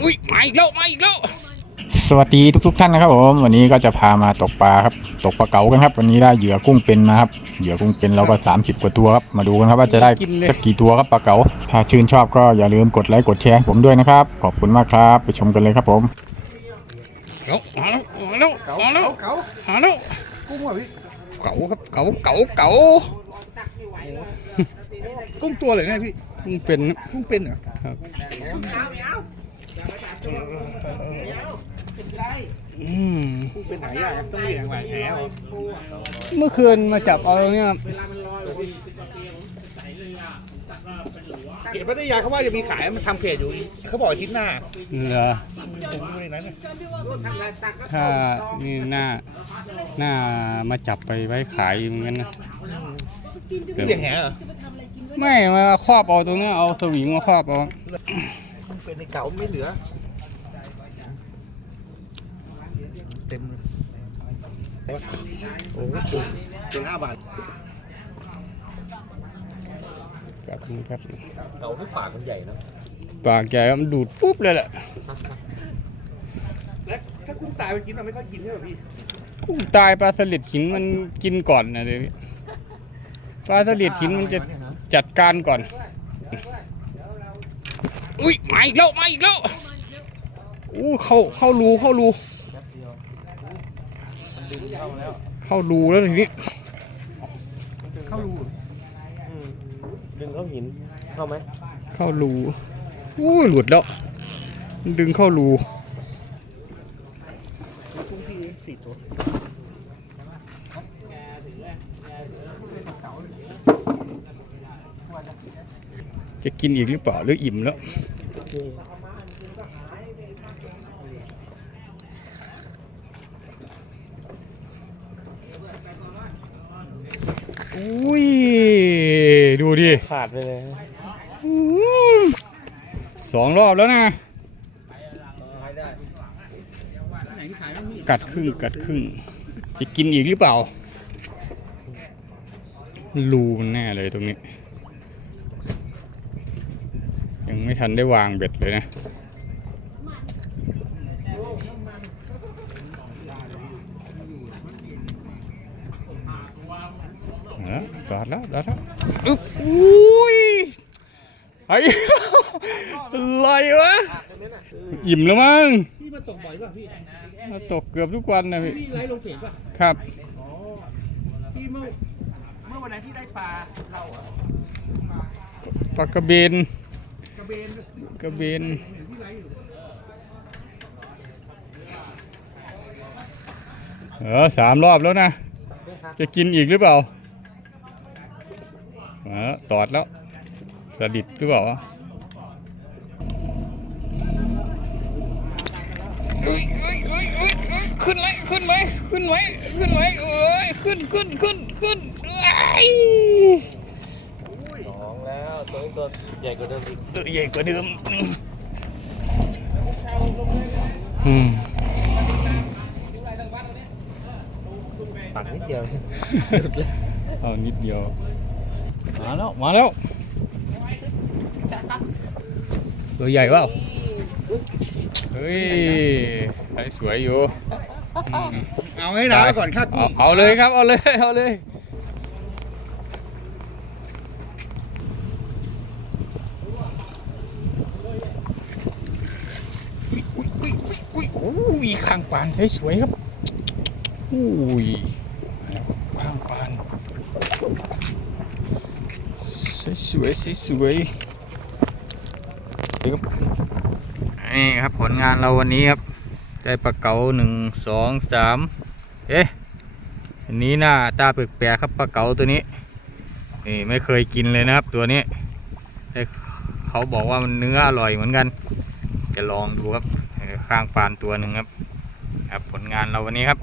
อุ้ยมาอีกแล้วมาอีกแล้วสวัสดีทุก ๆ ท่านนะครับผมวันนี้ก็จะพามาตกปลาครับตกปลาเก๋ากันครับ วันนี้ได้เหยื่อกุ้งเป็นมาครับเหยื่อกุ้งเป็นเราก็ 30 กว่าตัวครับมาดูกันครับว่าจะได้สักกี่ตัวครับปลาเก๋าถ้าชื่นชอบก็อย่าลืมกดไลค์กดแชร์ให้ผมด้วยนะครับ ขอบคุณมากครับ ไปชมกันเลยครับผมเก๋ามาแล้วมาแล้วมาแล้วเก๋ามาแล้วกุ้งว่ะพี่เก๋าครับเก๋าเก๋าเก๋ากุ้งตัวเลยเนี่ยพี่มันเป็นกุ้งเป็นเหรอ อืมกุ้งเป็นหายากต้องเลี้ยงหลายแถวเมื่อคืนมาจับเอาตรงเนี้ยเขตพัทยาเขาว่าจะมีขายมันทำเพจอยู่เขาบอกอาทิตย์หน้าเหรอผมดูในนั้นน่ะถ้านี่หน้าหน้ามาจับไปไว้ขายอย่างนั้นนะพี่เลี้ยงแหเหรอไม่มาครอบเอาตรงเนี้ยเอาสวิงมาครอบเอากุ้ง เป็นในเก๋าไม่เหลือ เต็มเลยโอ้โหกุ้งเป็นห้าบาทแบบนี้ครับเต่าที่ปากมันใหญ่นะปากใหญ่มันดูดฟุบเลยแหละและถ้ากุ้งตายไปกินเราไม่ก็กินใช่ไหมพี่ กุ้งตายปลาสลิดหินมันกินก่อนนะเดี๋ยวนี้ปลาสลิดหินมันจะจัดการก่อน อุ้ยมาอีกแล้วมาอีกแล้วอู้เข้าเข้ารูเข้ารูเข้ารูแล้วทีนี้เข้ารูดึงเข้าหินเข้าไหมเข้ารูอู้หลุดแล้วมันดึงเข้ารูกุ้งพี่สี่ตัว จะกินอีกหรือเปล่าหรืออิ่มแล้วอุ้ย ดูดิ ขาดไปเลยอืมสองรอบแล้วนะ กัดครึ่งกัดครึ่ง จะกินอีกหรือเปล่ารูมันแน่เลยตรงนี้ ยังไม่ทันได้วางเบ็ดเลยนะแล้วจอดแล้วจอดแล้วอึ๊บอุ้ยไอ้อะไรวะอิ่มแล้วมั้งพี่มาตกบ่อยป่ะพี่มาตกเกือบทุกวันนะพี่พี่ไลฟ์ลงเพจป่ะครับพี่เมื่อเมื่อวันไหนที่ได้ปลาเราเหรอปลากระเบนกระ เบนกระเบนเห็นพี่ไลฟ์อยู่เออสามรอบแล้วนะ จะกินอีกหรือเปล่าเออตอดแล้วสดิดหรือเปล่าขึ้นไหมขึ้นไหมขึ้นไหมขึ้นไหมเอ้ยขึ้นขึ้นขึ้นขึ้นเอ้ย ตัวนี้ตัวใหญ่กว่าเดิมอีกตัวใหญ่กว่าเดิมอืมปากนิดเดียวเอานิดเดียว มาแล้ว มาแล้ว ตัวใหญ่เปล่าเฮ้ยใช้สวยอยู่อืมเอาให้นะก่อนค่ากุ้เอางเอาเลยครับ เอาเลย เอาเลย อุ้ยอุ้ยอุ้ ยอุ้ยอุ้ยข้างปานสวยๆครับอุ้ยมาแล้วครับข้างปานสวยๆสวยๆครับนี่ครับผลงานเราวันนี้ครับ ได้ปลาเก๋าหนึ่งสองสามเอ๊ะอันนี้หน้าตาแปลกๆครับปลาเก๋าตัวนี้นี่ไม่เคยกินเลยนะครับตัวนี้แต่เขาบอกว่ามันเนื้ออร่อยเหมือนกัน จะลองดูครับเออ ข้างปานตัวหนึ่งครับ ครับผลงานเราวันนี้ครับ